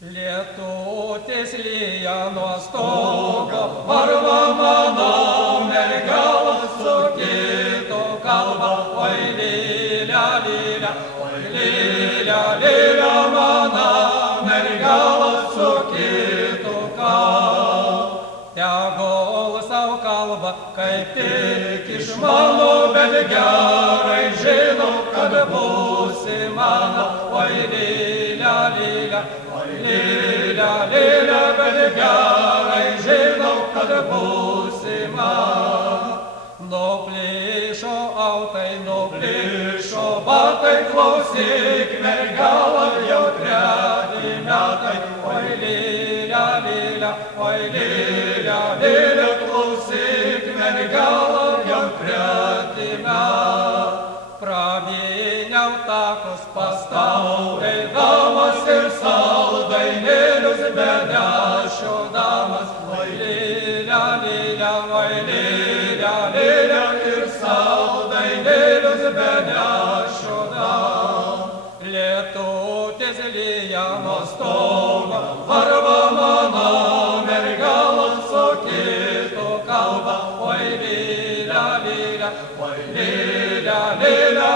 Lietutis lyja nuo stogo, varva mano mergela su kitu kalba. Oi lylia, lylia, oi lylia, lylia, mano mergela su kitu kalba. Tegul sau kalba, kaip tik iš mano, bet gerai žinau, kad būsi mano. Oi lylia, lylia, lylia, lylia, bet gerai žinau, kad būsi man. Nuplyšo autai, nuplyšo batai, klausyk, mergela, jau treti metai. Oi lylia, lylia, oi lylia, lylia, klausyk, mergela, jau treti metai. Pravyniau takus pastau, eidamas ir saldainėlius benešiodamas. Oi lylia, lylia, oi lylia, lylia, ir saldainėlius benešiodamas. Lietutis lyja nuo stogo, varva mano mergela su kitu kalba. Oi lylia, lylia, oi lylia, lylia,